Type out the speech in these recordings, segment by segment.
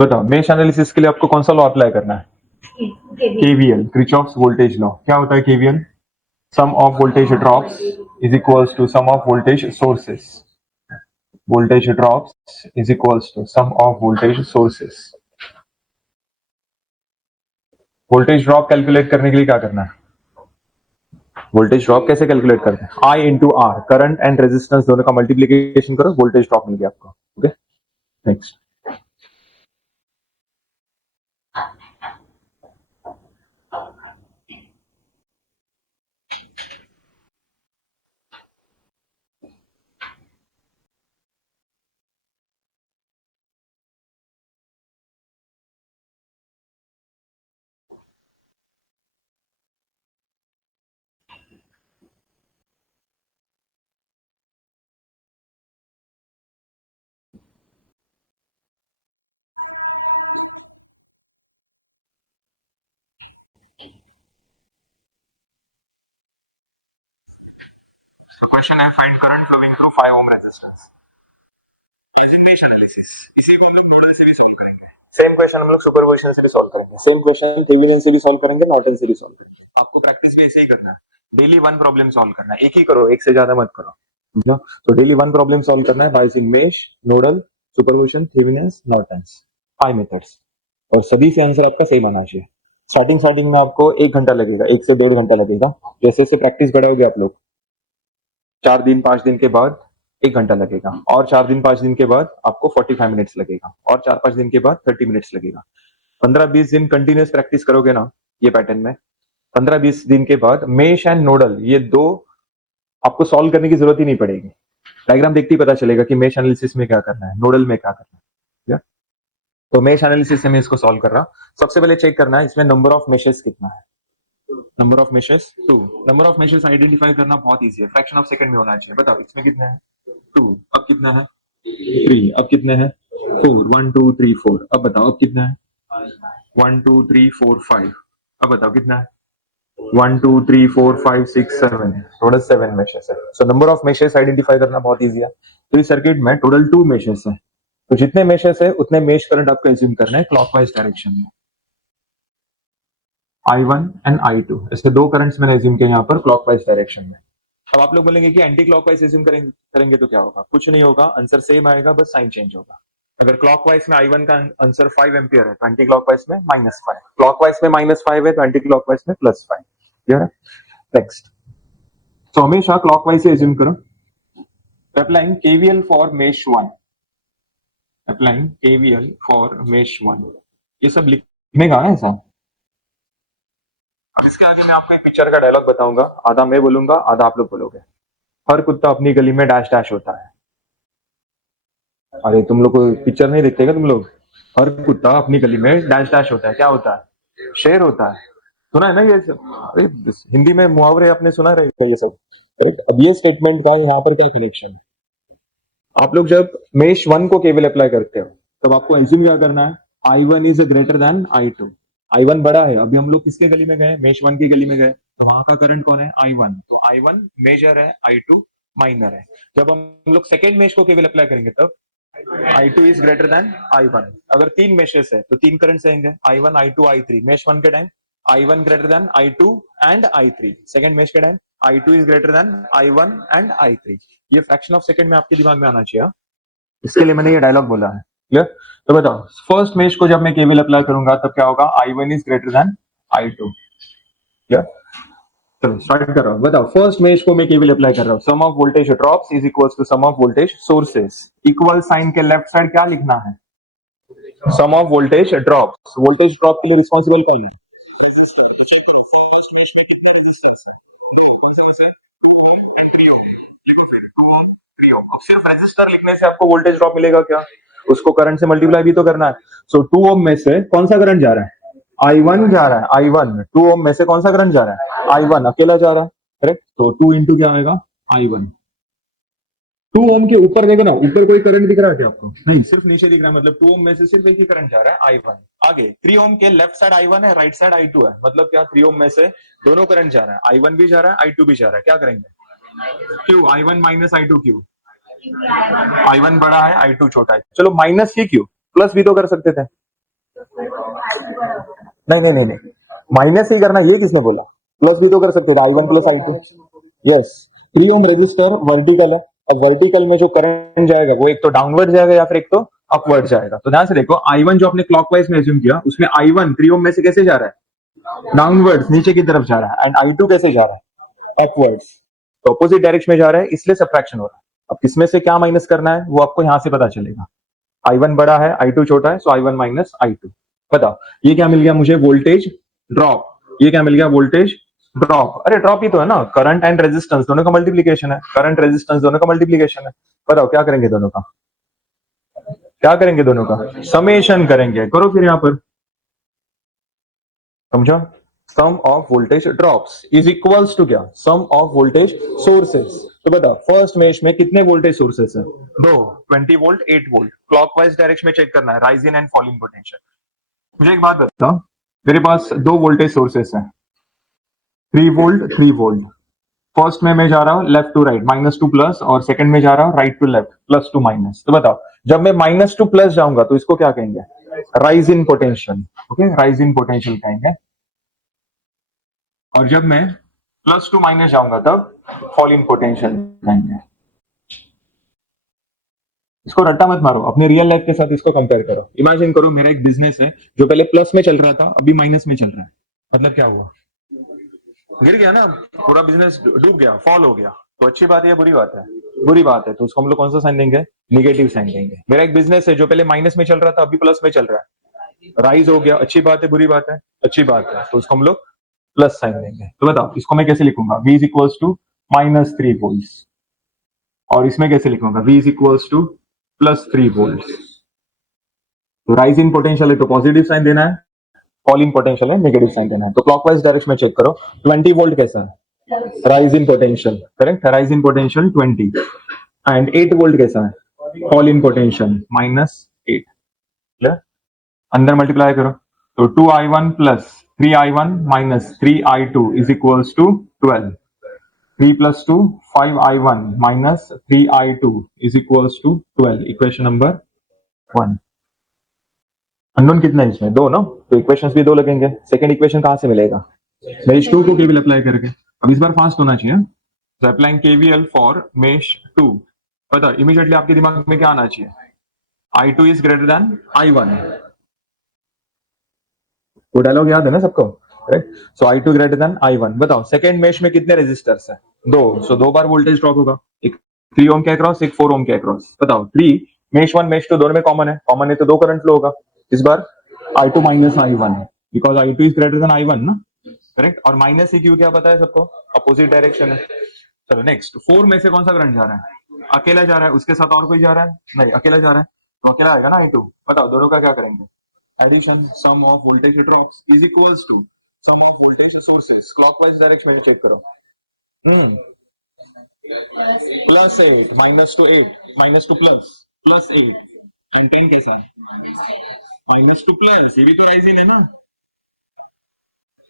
तो बताओ mesh analysis के लिए आपको कौन सा लॉ अप्लाई करना है? KVL, Kirchhoff's voltage law. क्या होता है KVL? Sum of voltage drops is equals to sum of voltage sources. Voltage drops is equals to sum of voltage sources. Voltage drop calculate करने के लिए क्या करना है? वोल्टेज ड्रॉप कैसे कैलकुलेट करते हैं? I into R, current and resistance दोनों का मल्टीप्लीकेशन करो, वोल्टेज ड्रॉप मिल गया आपको। Okay, next. क्वेश्चन है find current flowing through 5 ohm resistance using mesh analysis. इसी को हम लोग नोडल से भी सॉल्व करेंगे। सेम क्वेश्चन हम लोग सुपरपोजिशन से भी सॉल्व करेंगे, सेम क्वेश्चन थेवेनिन से भी सॉल्व करेंगे, नॉर्टन से भी सॉल्व करेंगे। आपको प्रैक्टिस भी ऐसे ही करना है, डेली वन प्रॉब्लम सॉल्व करना है। एक ही करो, एक से ज्यादा मत करो, समझो? तो डेली वन प्रॉब्लम सॉल्व करना है by using mesh, nodal, superposition, Thevenin, Norton's, 5 methods. और सभी से आंसर आपका सेम आना चाहिए। स्टार्टिंग में आपको 1 घंटा लगेगा, 1 से 1.5 घंटा लगेगा। जैसे जैसे प्रैक्टिस बढ़ाओगे आप लोग, 4 दिन 5 दिन के बाद 1 घंटा लगेगा, और 4 दिन 5 दिन के बाद आपको 45 मिनट्स लगेगा, और 4-5 दिन के बाद 30 मिनट्स लगेगा। 15-20 दिन कंटिन्यूस प्रैक्टिस करोगे ना ये पैटर्न में, 15-20 दिन के बाद मेश एंड नोडल ये दो आपको सॉल्व करने की जरूरत ही नहीं पड़ेगी। डायग्राम देखते ही पता चलेगा कि मेश एनालिसिस में क्या करना है, नोडल में क्या करना है। तो मेश एनालिसिस से मैं इसको सॉल्व कर रहा हूं। सबसे पहले चेक करना है इसमें नंबर ऑफ मेशेस कितना है। Number of meshes 2। Number of meshes identify करना बहुत इजी है, फ्रैक्शन ऑफ सेकंड में होना चाहिए। बताओ इसमें कितने हैं? 2। अब कितना है? 3। अब कितने हैं? 4। 1 2 3 4। अब बताओ अब कितना है? 1 2 3 4 5। अब बताओ कितना है? 1 2 3 4 5 6 7। टोटल 7 मेशेस है। So number of meshes identify करना बहुत इजी है। तो इस सर्किट में टोटल 2 मेशेस है, तो जितने मेशेस है उतने मेश करंट आपको एज्यूम करना है क्लॉकवाइज डायरेक्शन में। I1 एंड I2 ऐसे दो करंट्स मैंने एज्यूम किए यहाँ पर क्लॉकवाइज डायरेक्शन में। अब आप लोग बोलेंगे कि एंटी क्लॉकवाइज एज्यूम करेंगे तो क्या होगा? कुछ नहीं होगा, आंसर सेम आएगा, बस साइन चेंज होगा। अगर क्लॉकवाइज में I1 का आंसर 5 एम्पियर है तो एंटी क्लॉकवाइज में -5, क्लॉकवाइज में -5 है तो एंटी क्लॉकवाइज में +5। क्लियर है? नेक्स्ट। तो हमेशा क्लॉकवाइज से एज्यूम करो। Applying KVL for mesh 1, applying KVL for mesh 1, ये सब लिखने का है ऐसा। इसके आगे मैं आपको एक पिक्चर का डायलॉग बताऊंगा, आधा मैं बोलूंगा आधा आप लोग बोलोगे। हर कुत्ता अपनी गली में डैश डैश होता है। अरे तुम लोग को पिक्चर नहीं देखते क्या तुम लोग? हर कुत्ता अपनी गली में डैश डैश होता है, क्या होता है? शेर होता है। सुना है ना ये सब? अरे हिंदी में मुहावरे आपने सुना रहेगा ये सब। अब ये स्टेटमेंट का यहाँ पर क्या कनेक्शन? आप लोग जब मेश 1 को केवल अप्लाई करते हो तब आपको एज्यूम क्या करना है? I1 is greater than I2। I1 बड़ा है। अभी हम लोग किसके गली में गए? मेश 1 की गली में गए, तो वहां का करंट कौन है? I1। तो I1 मेजर है, I2 माइनर है। जब हम लोग सेकेंड मेश को केवल अप्लाई करेंगे तब I2 is greater than I1। अगर 3 मेशेस है तो 3 करंट आएंगे, I1 I2 I3। मेश 1 के time I1 greater than I2 and I3। Second mesh के time I2 is greater than I1 and I3। ये फ्रैक्शन ऑफ सेकंड में आपके दिमाग में आना चाहिए, इसके लिए मैंने ये डायलॉग बोला है। क्लियर? तो बताओ फर्स्ट मेश को जब मैं केवीएल अप्लाई करूंगा तब क्या होगा? I1 is greater than I2। Clear? चलो स्टार्ट कर रहा हूं। बताओ फर्स्ट मेश को मैं केवीएल अप्लाई कर रहा हूं। Sum of voltage drops is equals to sum of voltage sources. Equal sign के लेफ्ट साइड क्या लिखना है? Sum of voltage drops. Voltage drop के लिए रिस्पॉन्सिबल कौन है? सिर्फ रेजिस्टर लिखने से आपको वोल्टेज ड्रॉप मिलेगा क्या? उसको करंट से मल्टीप्लाई भी तो करना है। सो 2 ओम में से कौन सा करंट जा रहा है? I1 जा रहा है, I1। 2 ओम में से कौन सा करंट जा रहा है? I1 अकेला जा रहा है, करेक्ट? तो 2 इंटू क्या आएगा? I1। 2 ओम के ऊपर देखो ना, ऊपर कोई करंट दिख रहा है क्या आपको? नहीं, सिर्फ नीचे दिख रहा है। मतलब 2 ओम में से सिर्फ एक ही करंट जा रहा है, I1। आगे 3 ओम के लेफ्ट साइड I1 है, राइट साइड I2 है। मतलब क्या? 3 ओम में से दोनों करंट जा रहा है, I1 भी जा रहा है, I2 भी जा रहा है। क्या करेंगे? क्यों I1 माइनस I2? क्यों? I1 बड़ा है, I2 छोटा है। चलो माइनस ही क्यों, प्लस भी तो कर सकते थे। नहीं, माइनस ही करना, ये किसने बोला? प्लस भी तो कर सकते हो, I1 plus I2। Yes, 3 ohm resistor vertical है। अब वर्टिकल में जो करंट जाएगा वो एक तो डाउनवर्ड जाएगा या फिर एक तो अपवर्ड जाएगा। तो ध्यान से देखो, I1 जो आपने क्लॉकवाइज में एज्यूम किया, उसमें I1 3 ओम में से कैसे जा रहा है? डाउनवर्ड, नीचे की तरफ जा रहा है। एंड I2 कैसे जा रहा है? अपवर्ड्स। तो अपोजिट डायरेक्शन में जा रहा है, इसलिए सब्ट्रैक्शन हो रहा है। अब किसमें से क्या माइनस करना है वो आपको यहां से पता चलेगा। I1 बड़ा है, I2 छोटा है, सो I1 माइनस I2। बताओ, ये क्या मिल गया मुझे? Voltage drop. ये क्या मिल गया? Voltage drop. अरे ड्रॉप ही तो है ना, करंट एंड रेजिस्टेंस दोनों का मल्टीप्लीकेशन है, करंट रेजिस्टेंस दोनों का मल्टीप्लीकेशन है। बताओ क्या करेंगे दोनों का? क्या करेंगे दोनों का? समेशन करेंगे। करो फिर यहां पर, समझा? Sum of voltage drops is equals to क्या? Sum of voltage sources. तो बताओ, फर्स्ट मेश में कितने वोल्टेज सोर्सेस है? दो। 20 वोल्ट, 8 वोल्ट। क्लॉकवाइज डायरेक्शन में चेक करना है, राइजिंग एंड फॉलिंग पोटेंशियल। मुझे एक बात बताओ, मेरे पास दो वोल्टेज सोर्सेस हैं, 3 वोल्ट, 3 वोल्ट। फर्स्ट में मैं जा रहा हूँ left to right, minus to plus, और सेकंड में जा रहा हूँ right to left, plus to minus. तो बताओ, जब मैं माइनस टू प्लस जाऊंगा तो इसको क्या कहेंगे? Rise in potential. Okay, rise in potential कहेंगे। और जब मैं प्लस टू माइनस जाऊंगा तब फॉल इन पोटेंशियल कहेंगे। इसको रट्टा मत मारो, अपने रियल लाइफ के साथ इसको कंपेयर करो। इमेजिन करो, मेरा एक बिजनेस है जो पहले प्लस में चल रहा था, अभी माइनस में चल रहा है। मतलब क्या हुआ? गिर गया ना, पूरा बिजनेस डूब गया, फॉल हो गया। तो अच्छी बात है या बुरी बात है? बुरी बात है। तो उसको हम लोग कौन सा साइन देंगे? निगेटिव साइन देंगे। मेरा एक बिजनेस है जो पहले माइनस में चल रहा था, अभी प्लस में चल रहा है, राइज हो गया। अच्छी बात है बुरी बात है? अच्छी बात है। तो उसको हम लोग प्लस साइन देंगे। तो बताओ, इसको मैं कैसे लिखूंगा? V is equals to minus 3 volt. और इसमें कैसे लिखूंगा? V is equals to plus 3 volt. तो राइज इन पोटेंशियल है तो पॉजिटिव साइन देना है, फॉल इन पोटेंशियल है नेगेटिव साइन देना है। तो क्लॉकवाइज डायरेक्शन में चेक करो, 20 वोल्ट कैसा है? Rise in potential, correct, rise in potential 20। And 8 volt कैसा है? Fall in potential -8। अंदर मल्टीप्लाई करो, तो 2I1 plus 3I1 minus 3I2 is equals to 12। 3 plus 2 5I1 minus 3I2 is equals to 12। Equation number 1। Unknown कितना है इसमें? दो ना, तो इक्वेशंस भी दो लगेंगे। सेकंड इक्वेशन कहां से मिलेगा? मेश 2 को केवीएल अप्लाई करके। अब इस बार फास्ट होना चाहिए। तो अप्लाइंग केवीएल फॉर मेश 2, पता इमीडिएटली आपके दिमाग में क्या आना चाहिए? I2 is greater than I1। वो डायलॉग याद है ना सबको? राइट। सो I2 ग्रेटर देन I1। बताओ, सेकंड मेश में कितने रेजिस्टर्स है? दो। सो दो बार वोल्टेज ड्रॉप होगा, एक 3 ओम के अक्रॉस, एक 4 ओम के अक्रॉस। बताओ, 3 मेश 1 मेश 2 दोनों में कॉमन है, कॉमन है तो दो करंट फ्लो होगा। इस बार I2 minus I1, because I2 is greater than I1 ना, करेक्ट। और माइनस ही क्यों, क्या पता है सबको? अपोजिट डायरेक्शन है। चलो नेक्स्ट, 4 में से कौन सा करंट जा रहा है? अकेला जा रहा है, उसके साथ और कोई जा रहा है? नहीं, अकेला जा रहा है, तो अकेला आएगा ना I2। बताओ दोनों का क्या करेंगे? Addition, sum of voltage drops is equals to sum of voltage sources. Clockwise direction में चेक करो। +8 -8 प्लस, +8 एंड 10 कैसा है? -2 प्लस, ये भी तो राइजिंग है ना।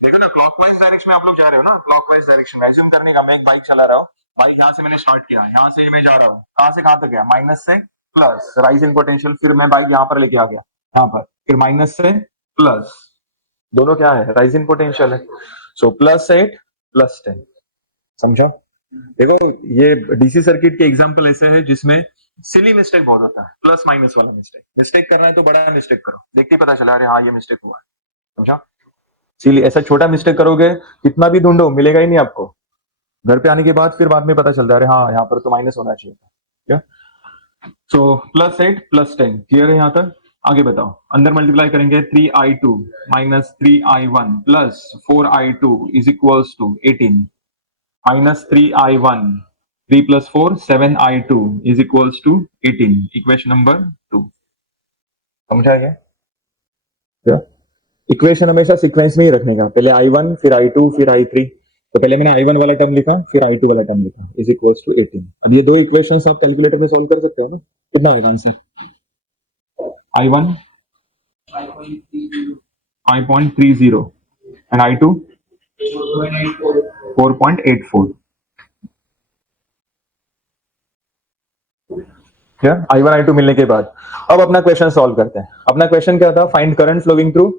देखो ना, क्लॉकवाइज डायरेक्शन में आप लोग जा रहे हो ना, क्लॉकवाइज डायरेक्शन में एज्यूम करने का, मैं एक बाइक चला रहा हूँ, बाइक यहाँ से मैंने स्टार्ट किया, यहाँ से मैं जा रहा हूँ, कहाँ से कहाँ तक गया? माइनस से प्लस, राइज इन पोटेंशियल। फिर मैं बाइक यहाँ पर लेके आ गया, यहाँ पर, फिर माइनस से प्लस, दोनों क्या है? राइज इन पोटेंशियल है। सो +8 +10। समझा? देखो, ये डीसी सर्किट के एग्जांपल ऐसे है जिसमें सिली मिस्टेक बहुत होता है, प्लस माइनस वाला मिस्टेक। मिस्टेक करना है तो बड़ा मिस्टेक करो, देखते ही पता चला, अरे हाँ ये मिस्टेक हुआ है। समझा? सिली, ऐसा छोटा मिस्टेक करोगे कितना भी ढूंढो मिलेगा ही नहीं आपको। घर पे आने के बाद फिर बाद में पता चलता है, अरे हाँ यहाँ पर तो माइनस होना चाहिए था। क्या? सो +8 +10 क्लियर है यहाँ तक? आगे बताओ, अंदर मल्टीप्लाई करेंगे, 3I2 minus 3I1 plus 4I2 is equals to 18 minus 3I1, 3 plus 4 7I2 is equals to 18। Equation number 2। समझा क्या? इक्वेशन हमेशा सीक्वेंस में ही रखने का, पहले I1 फिर I2 फिर I3। तो पहले मैंने I1 वाला टर्म लिखा, फिर I2 वाला टर्म लिखा, इज इक्वल्स टू 18। अब ये दो इक्वेशंस आप कैलकुलेटर में सॉल्व कर सकते हो ना। कितना आएगा आंसर? I1 5.30 and I2 4.84। क्या? I1 I2 मिलने के बाद अब अपना क्वेश्चन सॉल्व करते हैं। अपना क्वेश्चन क्या था? Find current flowing through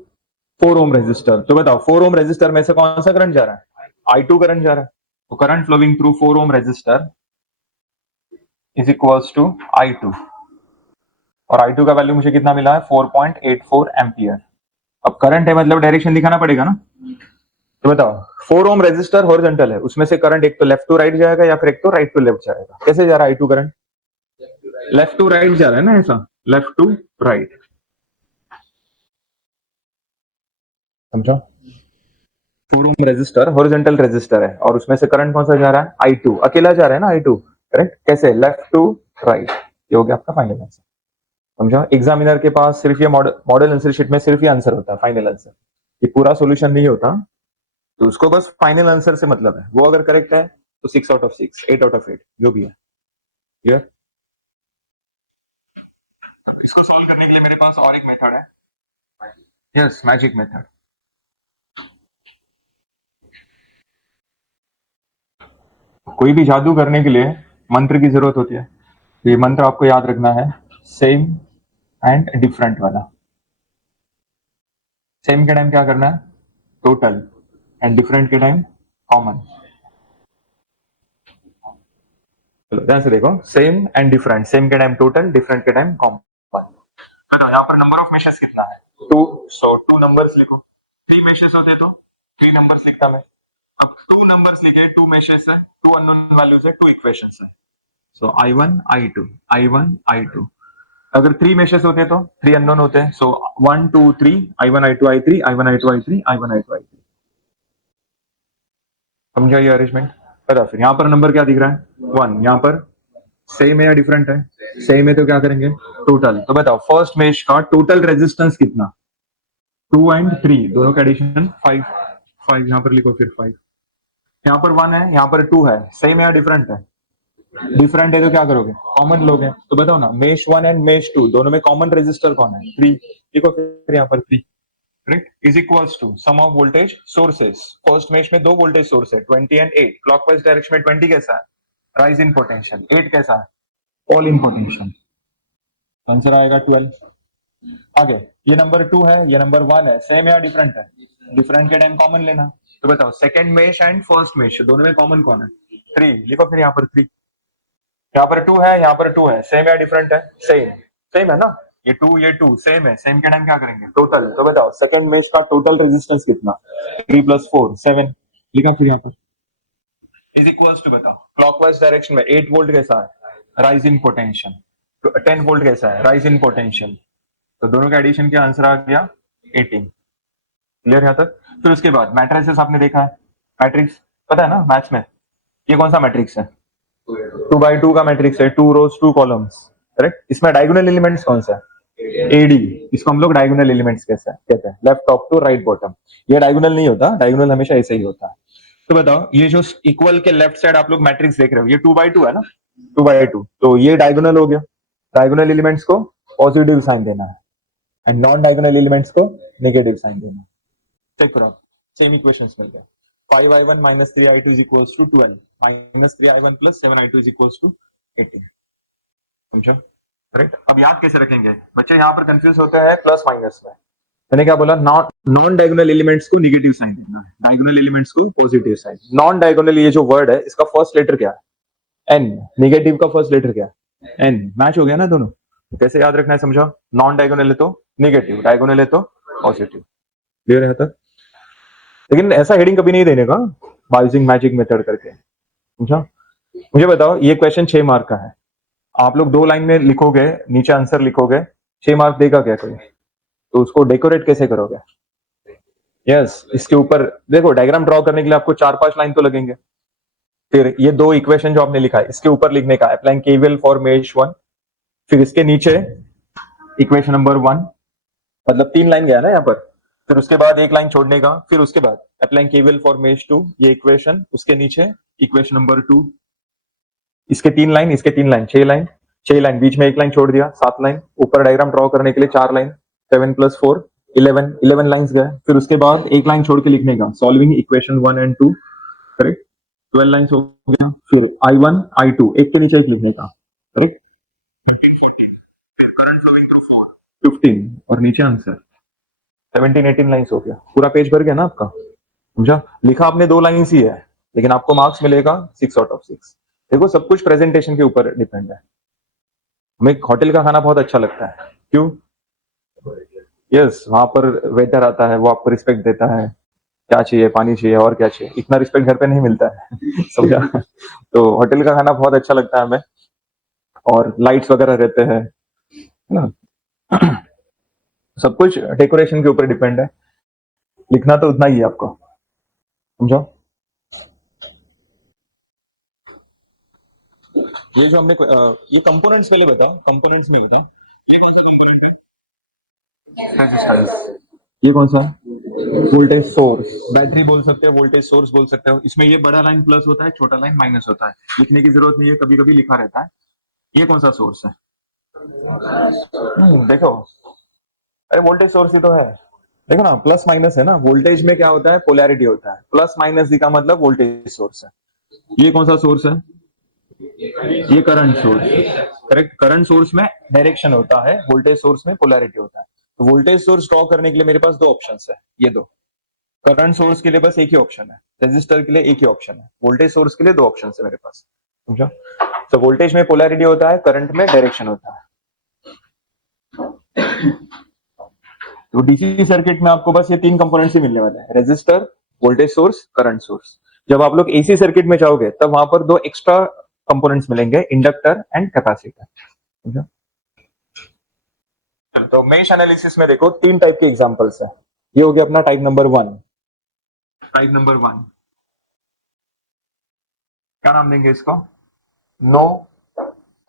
4 ohm resistor, तो बताओ 4 ओम रेजिस्टर में से कौन सा करंट जा रहा है? I2 करंट जा रहा है। तो current flowing through 4 ohm resistor is equals to I2, और I2 का वैल्यू मुझे कितना मिला है? 4.84 एम्पियर। अब करंट है मतलब डायरेक्शन दिखाना पड़ेगा ना। तो बताओ 4 ओम रेजिस्टर हॉरिजॉन्टल है, उसमें से करंट एक तो लेफ्ट टू राइट जाएगा या फिर एक तो राइट टू लेफ्ट जाएगा। कैसे जा रहा है I2 current? Left to right जा रहा है ना, ऐसा लेफ्ट टू राइट, समझा? 4 ओम रेजिस्टर हॉरिजॉन्टल रेजिस्टर है और उसमें से करंट कौन सा जा रहा है? I2 अकेला जा रहा है ना, I2 करेक्ट। कैसे? Left to right. ये हो गया आपका फाइनल आंसर, समझा? एग्जामिनर के पास सिर्फ ये मॉडल आंसर शीट में सिर्फ ये आंसर होता है, फाइनल आंसर। ये पूरा सॉल्यूशन नहीं होता, तो उसको बस फाइनल आंसर से मतलब है। वो अगर करेक्ट है तो 6 आउट ऑफ 6, 8 आउट ऑफ 8 जो भी है। क्लियर? इसको सॉल्व करने के लिए मेरे पास और एक मेथड है, यस, मैजिक मेथड। कोई भी जादू करने के लिए मंत्र की जरूरत होती है। तो ये मंत्र आपको याद रखना है, सेम एंड डिफरेंट वाला। सेम के टाइम क्या करना है? टोटल, एंड डिफरेंट के टाइम कॉमन। चलो ध्यान से देखो, सेम एंड डिफरेंट, सेम के टाइम टोटल, डिफरेंट के टाइम कॉमन। यहाँ पर नंबर ऑफ मेशेस कितना है? 2, सो 2 नंबर्स लिखो। 3 मेशेस होते तो 3 नंबर्स लिखता मैं। अब 2 नंबर्स लिखे, 2 मेशेस है, 2 अननोन वैल्यूज है, 2 इक्वेशंस है। सो I1 I2 I1 I2। अगर 3 मेशेस होते तो 3 अननोन होते हैं, सो 1 2 3 I1 I2 I3 I1 I2 I3 I1 I2 I3। समझा ये अरेंजमेंट? बता फिर यहाँ पर नंबर क्या दिख रहा है? 1। यहाँ पर सेम है या डिफरेंट है? सेम है तो क्या करेंगे? टोटल। तो बताओ फर्स्ट मेश का टोटल रेजिस्टेंस कितना? 2 एंड 3 दोनों का एडिशन 5। 5 यहाँ पर लिखो, फिर 5 यहाँ पर 1 है, यहाँ पर 2 है। सेम है या डिफरेंट है? डिफरेंट है तो क्या करोगे? कॉमन लोगे। तो बताओ ना, मेश 1 एंड मेश 2 दोनों में कॉमन रेजिस्टर कौन है? 3। लिखो फिर यहाँ पर 3, correct. Is equals to sum of voltage sources. First mesh में दो वोल्टेज सोर्स है, 20 एंड 8। क्लॉकवाइज डायरेक्शन में 20 कैसा है? Rise in potential. 8 कैसा है? Fall in potential. आंसर आएगा 12। आगे ये नंबर 2 है, ये नंबर 1 है, सेम या डिफरेंट है? डिफरेंट के टाइम कॉमन लेना। तो बताओ second mesh and first mesh दोनों में कॉमन कौन है? 3। लिखो फिर यहाँ पर 3। यहाँ पर 2 है, यहाँ पर 2 है, सेम या डिफरेंट है? सेम। सेम है ना, ये 2 सेम है, सेम के टाइम क्या करेंगे? टोटल। तो बताओ सेकंड मेश का टोटल रेजिस्टेंस कितना? 3 + 4 7। लिखा फिर यहाँ पर इज इक्वल्स टू, बताओ क्लॉकवाइज डायरेक्शन में 8 वोल्ट कैसा है? Rise in potential. तो 10 वोल्ट कैसा है? Rise in potential. तो दोनों का एडिशन क्या आंसर आ गया? 18। क्लियर यहाँ तक? फिर उसके बाद मैट्रिसेस आपने देखा है, मैट्रिक्स पता है ना मैथ्स में, ये कौन सा मैट्रिक्स है? 2x2 का मैट्रिक्स है, 2 रोज 2 कॉलम्स, करेक्ट। इसमें डायगोनल एलिमेंट्स कौन सा है? एडी। इसको हम लोग डायगोनल एलिमेंट्स कैसे कहते हैं? Left top to right bottom. ये डायगोनल नहीं होता, डायगोनल हमेशा ऐसे ही होता है। तो बताओ ये जो इक्वल के लेफ्ट साइड आप लोग मैट्रिक्स देख रहे हो, ये 2x2 है ना, 2x2, तो ये डायगोनल हो गया। डायगोनल एलिमेंट्स को पॉजिटिव साइन देना है एंड नॉन डायगोनल एलिमेंट्स को नेगेटिव साइन देना है। चेक करो, सेम इक्वेशंस मिल गए। 5I1 - 3I2 is equals to 12, -3I1 + 7I2 is equals to 18। समझा? करेक्ट। अब याद कैसे रखेंगे बच्चे? यहाँ पर कंफ्यूज होता है प्लस माइनस में। मैंने क्या बोला? नॉन डायगोनल एलिमेंट्स को नेगेटिव साइन देना है, डायगोनल एलिमेंट्स को पॉजिटिव साइन। नॉन डायगोनल ये जो वर्ड है इसका फर्स्ट लेटर क्या है? एन। नेगेटिव का फर्स्ट लेटर क्या है? एन। मैच हो गया ना दोनों। तो कैसे याद रखना है समझा? नॉन डायगोनल है तो नेगेटिव, डायगोनल है तो पॉजिटिव। क्लियर है तक? लेकिन ऐसा हेडिंग कभी नहीं देने का, बाइजिंग मैजिक मेथड करके, समझा? मुझे बताओ ये क्वेश्चन 6 मार्क का है, आप लोग 2 लाइन में लिखोगे, नीचे आंसर लिखोगे, 6 मार्क देगा क्या कोई? तो उसको डेकोरेट कैसे करोगे? यस, इसके ऊपर देखो डायग्राम ड्रॉ करने के लिए आपको 4-5 लाइन तो लगेंगे। फिर ये 2 इक्वेशन जो आपने लिखा है इसके ऊपर लिखने का, अप्लाइंग केवीएल फॉर मेश 1। फिर इसके नीचे इक्वेशन नंबर 1, मतलब 3 लाइन गया ना यहाँ पर। फिर उसके बाद 1 लाइन छोड़ने का, फिर उसके बाद अप्लाइंग केवीएल फॉर मेश 2, ये इक्वेशन, उसके नीचे इक्वेशन नंबर 2, इसके 3 लाइन, इसके 3 लाइन, 6 लाइन। 6 लाइन, बीच में 1 लाइन छोड़ दिया, 7 लाइन। ऊपर डायग्राम ड्रॉ करने के लिए 4 लाइन, 7 + 4 11 लाइंस गए। फिर उसके बाद 1 लाइन छोड़ के लिखने का, solving equation 1 and 2, correct. 12 lines हो गया। फिर I1 I2 एक के नीचे एक लिखने का, करेक्ट। 15 और नीचे आंसर। 17-18 लाइन्स हो गया, पूरा पेज भर गया ना आपका, समझा। लिखा आपने 2 लाइन्स ही है, लेकिन आपको मार्क्स मिलेगा 6 आउट ऑफ 6। देखो सब कुछ प्रेजेंटेशन के ऊपर डिपेंड है। हमें होटल का खाना बहुत अच्छा लगता है, क्यों? यस, वहां पर वेटर आता है, वो आपको रिस्पेक्ट देता है, क्या चाहिए, पानी चाहिए और क्या चाहिए, इतना रिस्पेक्ट घर पे नहीं मिलता है समझा। तो होटल का खाना बहुत अच्छा लगता है हमें, और लाइट्स वगैरह रहते हैं, है ना। सब कुछ डेकोरेशन के ऊपर डिपेंड है, लिखना तो उतना ही है आपको, समझो। ये जो हमने ये कंपोनेंट्स पहले बताया, कंपोनेंट्स में था, ये कौन सा कंपोनेंट है? रेजिस्टेंस। ये कौन सा है? Voltage source. बैटरी बोल सकते हो, वोल्टेज सोर्स बोल सकते हो। इसमें ये बड़ा लाइन प्लस होता है, छोटा लाइन माइनस होता है, लिखने की जरूरत नहीं है, कभी कभी लिखा रहता है। ये कौन सा सोर्स है? देखो, अरे वोल्टेज सोर्स ही तो है। देखो ना, प्लस माइनस है ना, वोल्टेज में क्या होता है, पोलैरिटी होता है, प्लस माइनस का मतलब वोल्टेज सोर्स है। ये कौन सा सोर्स है? ये current source. Correct, current source में डायरेक्शन होता है, वोल्टेज सोर्स में पोलैरिटी होता है। तो वोल्टेज सोर्स ड्रॉ करने के लिए मेरे पास दो ऑप्शंस है, ये दो। करंट सोर्स के लिए बस एक ही ऑप्शन है, रेजिस्टर के लिए एक ही ऑप्शन है, वोल्टेज सोर्स के लिए दो ऑप्शन है मेरे पास, समझा। तो वोल्टेज में पोलैरिटी होता है, करंट में डायरेक्शन होता है। तो डीसी सर्किट में आपको बस ये तीन कंपोनेंट्स ही मिलने वाले हैं, resistor, voltage source, current source. जब आप लोग एसी सर्किट में जाओगे तब वहां पर दो एक्स्ट्रा कंपोनेंट्स मिलेंगे, इंडक्टर एंड कैपेसिटर। तो मेश एनालिसिस में देखो तीन टाइप के एग्जांपल्स है। ये हो गया अपना टाइप नंबर 1। टाइप नंबर 1 क्या नाम देंगे इसको? No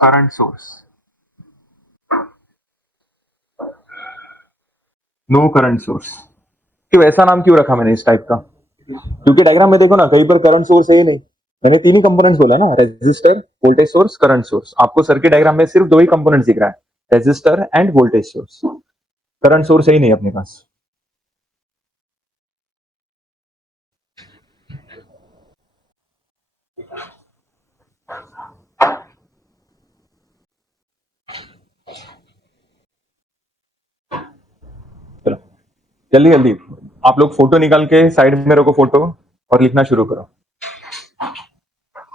current source. No current source, क्यों ऐसा नाम क्यों रखा मैंने इस टाइप का? क्योंकि डायग्राम में देखो ना, कहीं पर करंट सोर्स है ही नहीं। मैंने तीन ही कंपोनेंट्स बोला ना, resistor, voltage source, current source. आपको सर्किट डायग्राम में सिर्फ दो ही कंपोनेंट्स दिख रहा है, resistor and voltage source. Current source है ही नहीं अपने पास। चलो जल्दी जल्दी, आप लोग फोटो निकाल के साइड में रखो फोटो, और लिखना शुरू करो।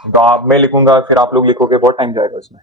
तो आप, मैं लिखूंगा फिर आप लोग लिखोगे, बहुत टाइम जाएगा उसमें।